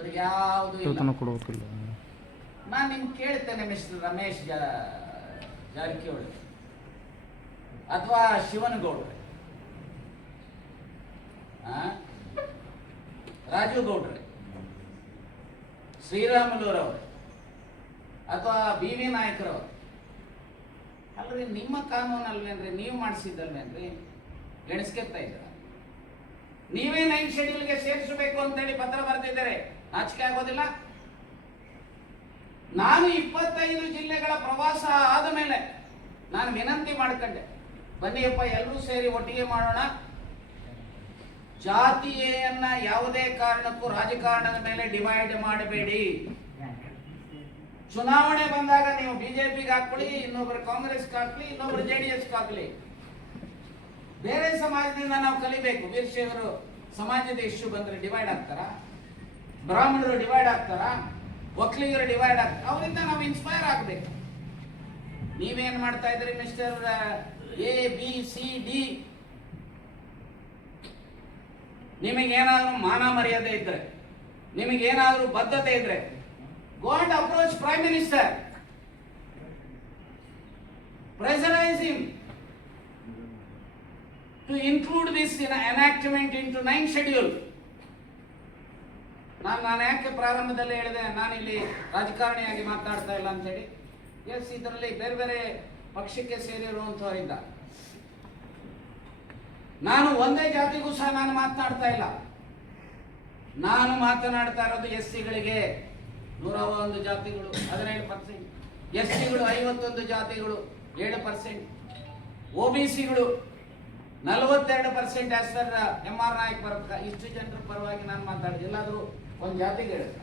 ಇವ್ರಿಗೆ ಯಾವುದು ಇಲ್ಲ. ನಾನು ನಿಮ್ಗೆ ಕೇಳ್ತೇನೆ, ಮಿಸ್ಟರ್ ರಮೇಶ್ ಜಾರಕಿಹೊಳಿ ಅಥವಾ ಶಿವನಗೌಡ್ರೆ, ರಾಜು ಗೌಡ್ರೆ, ಶ್ರೀರಾಮುಲುರವ್ರೆ ಅಥವಾ ಬಿ ವಿ ನಾಯಕರವ್ರು, ಅಲ್ರಿ ನಿಮ್ಮ ಕಾನೂನು ಅಲ್ವೇನ್ರಿ? ನೀವು ಮಾಡಿಸಿದ್ದಲ್ವೇನ್ರಿ? ಗೆಣಸ್ಕೆತ್ತಾ ಇದ್ರ? ನೀವೇ 9 ಶೆಡ್ಯೂಲ್ಗೆ ಸೇರಿಸಬೇಕು ಅಂತೇಳಿ ಪತ್ರ ಬರೆದಿದ್ದಾರೆ. ನಾಚಿಕೆ ಆಗೋದಿಲ್ಲ? ನಾನು 25 ಜಿಲ್ಲೆಗಳ ಪ್ರವಾಸ ಆದ ಮೇಲೆ ನಾನು ವಿನಂತಿ ಮಾಡ್ಕೊಂಡೆ, ಬನ್ನಿಯಪ್ಪ ಎಲ್ಲರೂ ಸೇರಿ ಒಟ್ಟಿಗೆ ಮಾಡೋಣ, ಜಾತಿಯನ್ನ ಯಾವುದೇ ಕಾರಣಕ್ಕೂ ರಾಜಕಾರಣದ ಮೇಲೆ ಡಿವೈಡ್ ಮಾಡಬೇಡಿ. ಚುನಾವಣೆ ಬಂದಾಗ ನೀವು ಬಿಜೆಪಿಗೆ ಹಾಕೊಳ್ಳಿ, ಇನ್ನೊಬ್ಬರು ಕಾಂಗ್ರೆಸ್ಗೆ ಹಾಕ್ಲಿ, ಇನ್ನೊಬ್ಬರು JDS ಹಾಕ್ಲಿ. ಬೇರೆ ಸಮಾಜದಿಂದ ನಾವು ಕಲಿಬೇಕು. ವೀರಶೈವರು ಸಮಾಜದ ಇಶ್ಯೂ ಬಂದ್ರೆ ಡಿವೈಡ್ ಆಗ್ತಾರ? ಬ್ರಾಹ್ಮಣರು ಡಿವೈಡ್ ಆಗ್ತಾರ? ಒಕ್ಕಲಿಗರು ಡಿವೈಡ್ ಆಗ್ತಾರ? ಅವರಿಂದ ನಾವು ಇನ್ಸ್ಪೈರ್ ಆಗ್ಬೇಕು. ನೀವೇನ್ ಮಾಡ್ತಾ ಇದ್ರಿ ಮಿಸ್ಟರ್ ABCD? ನಿಮಗೇನಾದ್ರೂ ಮಾನ ಮರ್ಯಾದೆ ಇದ್ರೆ, ನಿಮಗೇನಾದ್ರೂ ಬದ್ಧತೆ ಇದ್ರೆ, go and approach Prime Minister, pressurize him to include this in enactment into 9th schedule. ನಾನು ಯಾಕೆ ಪ್ರಾರಂಭದಲ್ಲಿ ಹೇಳಿದೆ ನಾನು ಇಲ್ಲಿ ರಾಜಕಾರಣಿಯಾಗಿ ಮಾತಾಡ್ತಾ ಇಲ್ಲ ಅಂತ ಹೇಳಿ? ಎಸ್, ಇದರಲ್ಲಿ ಬೇರೆ ಬೇರೆ ಪಕ್ಷಕ್ಕೆ ಸೇರಿರುವಂತವರಿಂದ ನಾನು ಒಂದೇ ಜಾತಿಗೂ ಸಹ ನಾನು ಮಾತನಾಡ್ತಾ ಇಲ್ಲ. ನಾನು ಮಾತನಾಡ್ತಾ ಇರೋದು SCಗಳಿಗೆ 101 ಜಾತಿಗಳು 17%, SCಗಳು 51 ಜಾತಿಗಳು 7%, OBCಗಳು 42% ಆಸ್ ಪರ್ MR ನಾಯಕ್ ಬರಕ. ಇಷ್ಟು ಜನರ ಪರವಾಗಿ ನಾನು ಮಾತಾಡಿದೆ. ಎಲ್ಲಾದರೂ ಒಂದು ಜಾತಿಗೆ ಹೇಳಿದ,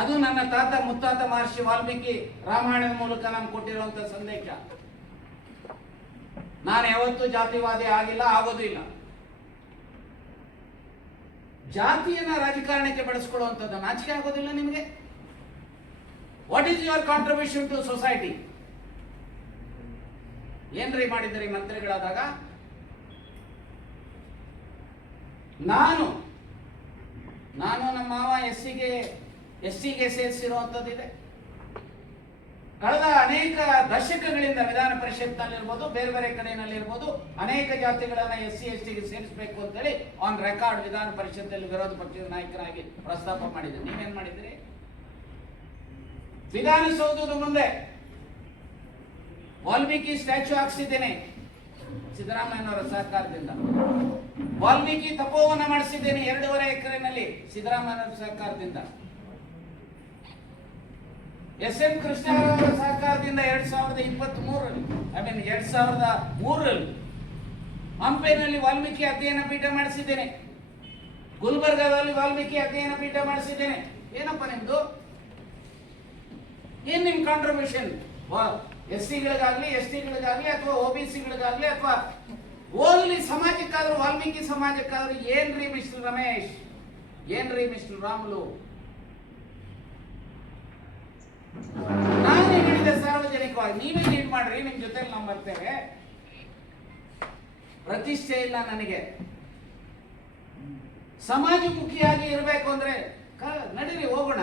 ಅದು ನನ್ನ ತಾತ ಮುತ್ತಾತ ಮಹರ್ಷಿ ವಾಲ್ಮೀಕಿ ರಾಮಾಯಣದ ಮೂಲಕ ನಾನು ಕೊಟ್ಟಿರುವಂತ ಸಂದೇಶ. ನಾನು ಯಾವತ್ತೂ ಜಾತಿವಾದಿ ಆಗಿಲ್ಲ, ಆಗೋದು ಇಲ್ಲ. ಜಾತಿಯನ್ನ ರಾಜಕಾರಣಕ್ಕೆ ಬಳಸ್ಕೊಳ್ಳುವಂಥದ್ದು ನಾಚಿಕೆ ಆಗೋದಿಲ್ಲ ನಿಮಗೆ? What is your contribution to society? ಏನ್ರಿ ಮಾಡಿದ್ರಿ ಮಂತ್ರಿಗಳಾದಾಗ? ನಾನು ನಮ್ಮ ಮಾವ SCಗೆ ಸೇರಿಸಿರುವಂಥದ್ದಿದೆ. ಕಳೆದ ಅನೇಕ ದಶಕಗಳಿಂದ ವಿಧಾನ ಪರಿಷತ್ನಲ್ಲಿರ್ಬೋದು, ಬೇರೆ ಬೇರೆ ಕಡೆಯಲ್ಲಿರ್ಬೋದು, ಅನೇಕ ಜಾತಿಗಳನ್ನ SC/STಗೆ ಸೇರಿಸಬೇಕು ಅಂತೇಳಿ ಆನ್ ರೆಕಾರ್ಡ್ ವಿಧಾನ ಪರಿಷತ್ತಲ್ಲಿ ವಿರೋಧ ಪಕ್ಷದ ನಾಯಕರಾಗಿ ಪ್ರಸ್ತಾಪ ಮಾಡಿದ್ದೆ. ನೀವೇನ್ ಮಾಡಿದ್ರಿ? ವಿಧಾನಸೌಧದ ಮುಂದೆ ವಾಲ್ಮೀಕಿ ಸ್ಟ್ಯಾಚ್ಯೂ ಹಾಕ್ಸಿದ್ದೇನೆ ಸಿದ್ದರಾಮಯ್ಯನವರ ಸಹಕಾರದಿಂದ. ವಾಲ್ಮೀಕಿ ತಪೋವನ ಮಾಡಿಸಿದ್ದೇನೆ 2.5 ಎಕರೆನಲ್ಲಿ ಸಿದ್ದರಾಮಯ್ಯನವರ ಸಹಕಾರದಿಂದ. SM ಕೃಷ್ಣವರ ಸಹಕಾರದಿಂದ 2023ರಲ್ಲಿ ಹಂಪೆನಲ್ಲಿ ವಾಲ್ಮೀಕಿ ಅಧ್ಯಯನ ಪೀಠ ಮಾಡಿಸಿದ್ದೇನೆ. ಗುಲ್ಬರ್ಗಾದಲ್ಲಿ ವಾಲ್ಮೀಕಿ ಅಧ್ಯಯನ ಪೀಠ ಮಾಡಿಸಿದ್ದೇನೆ. ಏನಪ್ಪ ನಿಮ್ದು? ಏನ್ ನಿಮ್ ಕಾಂಟ್ರಿಬ್ಯೂಷನ್? SCಗಳಿಗಾಗ್ಲಿ, STಗಳಿಗಾಗ್ಲಿ, ಅಥವಾ OBCಗಳಿಗಾಗ್ಲಿ, ಅಥವಾ ಓನ್ಲಿ ಸಮಾಜಕ್ಕಾದ್ರೂ, ವಾಲ್ಮೀಕಿ ಸಮಾಜಕ್ಕಾದ್ರೂ ಏನ್ರಿ ಮಿಸ್ಟರ್ ರಮೇಶ್? ಏನ್ರಿ ಮಿಸ್ಟರ್ ರಾಮುಲು? ನಾನೇ ಹೇಳಿದೆ ಸಾರ್ವಜನಿಕವಾಗಿ, ನೀವೇ ಲೀಡ್ ಮಾಡ್ರಿ, ನಿಮ್ ಜೊತೆಲಿ ನಾವು ಬರ್ತೇವೆ. ಪ್ರತಿಷ್ಠೆ ಇಲ್ಲ ನನಗೆ. ಸಮಾಜಮುಖಿಯಾಗಿ ಇರಬೇಕು ಅಂದ್ರೆ ನಡೀರಿ, ಹೋಗೋಣ.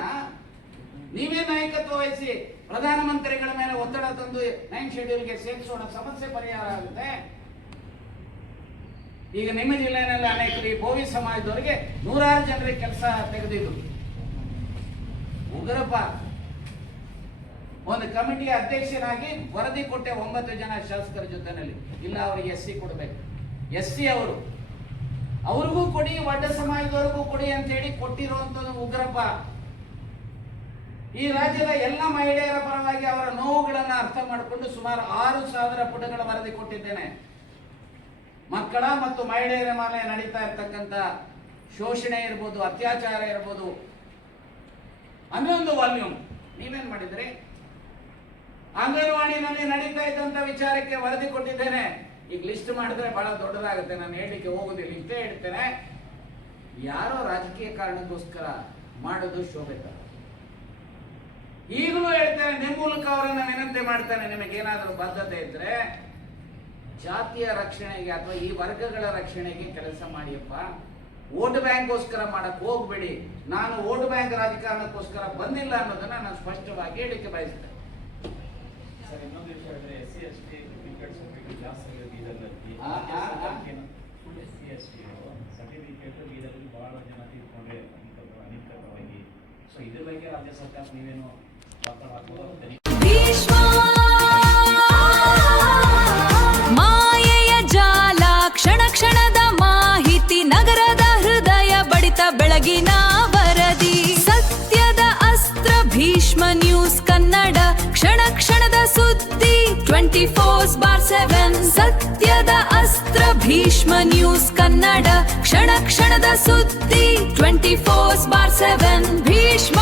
ನೀವೇ ನಾಯಕತ್ವ ವಹಿಸಿ ಪ್ರಧಾನಮಂತ್ರಿಗಳ ಮೇಲೆ ಒತ್ತಡ ತಂದು 9th ಶೆಡ್ಯೂಲ್ಗೆ ಸೇರಿಸೋಣ, ಸಮಸ್ಯೆ ಪರಿಹಾರ ಆಗುತ್ತೆ. ಈಗ ನಿಮ್ಮ ಜಿಲ್ಲೆಯಲ್ಲಿ ಅನೇಕರು ಈ ಬೋವಿ ಸಮಾಜದವರಿಗೆ 100 ಜನರಿಗೆ ಕೆಲಸ ತೆಗೆದಿದ್ದು. ಉಗ್ರಪ್ಪ ಒಂದು ಕಮಿಟಿಯ ಅಧ್ಯಕ್ಷನಾಗಿ ವರದಿ ಕೊಟ್ಟೆ 9 ಜನ ಶಾಸಕರ ಜೊತೆನಲ್ಲಿ. ಇಲ್ಲ, ಅವರಿಗೆ SC ಕೊಡಬೇಕು. SC ಅವ್ರಿಗೂ ಕೊಡಿ, ಒಡ್ಡ ಸಮಾಜದವರಿಗೂ ಕೊಡಿ ಅಂತ ಹೇಳಿ ಕೊಟ್ಟಿರುವಂತದ್ದು ಉಗ್ರಪ್ಪ. ಈ ರಾಜ್ಯದ ಎಲ್ಲ ಮಹಿಳೆಯರ ಪರವಾಗಿ ಅವರ ನೋವುಗಳನ್ನು ಅರ್ಥ ಮಾಡಿಕೊಂಡು ಸುಮಾರು 6,000 ಪುಟಗಳ ವರದಿ ಕೊಟ್ಟಿದ್ದೇನೆ. ಮಕ್ಕಳ ಮತ್ತು ಮಹಿಳೆಯರ ಮೇಲೆ ನಡೀತಾ ಇರ್ತಕ್ಕಂಥ ಶೋಷಣೆ ಇರ್ಬೋದು, ಅತ್ಯಾಚಾರ ಇರ್ಬೋದು, 11 ವಾಲ್ಯೂಮ್. ನೀವೇನ್ ಮಾಡಿದ್ರಿ? ಅಂಗನವಾಡಿನಲ್ಲಿ ನಡೀತಾ ಇದ್ದಂತ ವಿಚಾರಕ್ಕೆ ವರದಿ ಕೊಟ್ಟಿದ್ದೇನೆ. ಈಗ ಲಿಸ್ಟ್ ಮಾಡಿದ್ರೆ ಬಹಳ ದೊಡ್ಡದಾಗುತ್ತೆ, ನಾನು ಹೇಳಲಿಕ್ಕೆ ಹೋಗುದಿಲ್ಲ, ಇಷ್ಟೇ ಹೇಳ್ತೇನೆ. ಯಾರೋ ರಾಜಕೀಯ ಕಾರಣಕ್ಕೋಸ್ಕರ ಮಾಡೋದು ಶೋಭೆ. ಈಗಲೂ ಹೇಳ್ತೇನೆ, ನಿಮ್ಮ ಮೂಲಕ ಅವರನ್ನ ವಿನಂತಿ ಮಾಡ್ತೇನೆ, ನಿಮಗೇನಾದರೂ ಬದ್ಧತೆ ಇದ್ರೆ ಜಾತಿಯ ರಕ್ಷಣೆಗೆ ಅಥವಾ ಈ ವರ್ಗಗಳ ರಕ್ಷಣೆಗೆ ಕೆಲಸ ಮಾಡಿಯಪ್ಪ. ವೋಟ್ ಬ್ಯಾಂಕ್ಗೋಸ್ಕರ ಮಾಡಕ್ ಹೋಗ್ಬೇಡಿ. ನಾನು ವೋಟ್ ಬ್ಯಾಂಕ್ ರಾಜಕಾರಣಕ್ಕೋಸ್ಕರ ಬಂದಿಲ್ಲ ಅನ್ನೋದನ್ನ ನಾನು ಸ್ಪಷ್ಟವಾಗಿ ಹೇಳಿಕೆ ಬಯಸ್ತೇನೆ. ಸರ್, ಇನ್ನೊಂದು ವಿಷಯ ಹೇಳಿದ್ರೆ SC ST ಸರ್ಟಿಫಿಕೇಟ್ ಜಾಸ್ತಿ ಆಗಿದೆ ಬೀದರ್ನಲ್ಲಿ. SC ST ಸರ್ಟಿಫಿಕೇಟ್ ಬೀದರ್ನಲ್ಲಿ ಬಹಳ ಜನ ತೀರ್ಕೊಂಡ್ರೆ ಅನಿಕರವಾಗಿ. ಸೊ ಇದ್ರ ಬಗ್ಗೆ ರಾಜ್ಯ ಸರ್ಕಾರ ನೀವೇನು ಒತ್ತಡ ಹಾಕೋದು? ಮಾಯೆಯ ಜಾಲ ಕ್ಷಣ ಕ್ಷಣದ ಮಾಹಿತಿ ನಗರದ ಹೃದಯ ಬಡಿತ ಬೆಳಗಿನ ವರದಿ ಸತ್ಯದ ಅಸ್ತ್ರ ಭೀಷ್ಮ ನ್ಯೂಸ್ ಕನ್ನಡ ಕ್ಷಣ ಕ್ಷಣದ ಸುದ್ದಿ 24/7 ಸತ್ಯದ ಅಸ್ತ್ರ ಭೀಷ್ಮ ನ್ಯೂಸ್ ಕನ್ನಡ ಕ್ಷಣ ಕ್ಷಣದ ಸುದ್ದಿ 24/7 ಭೀಷ್ಮ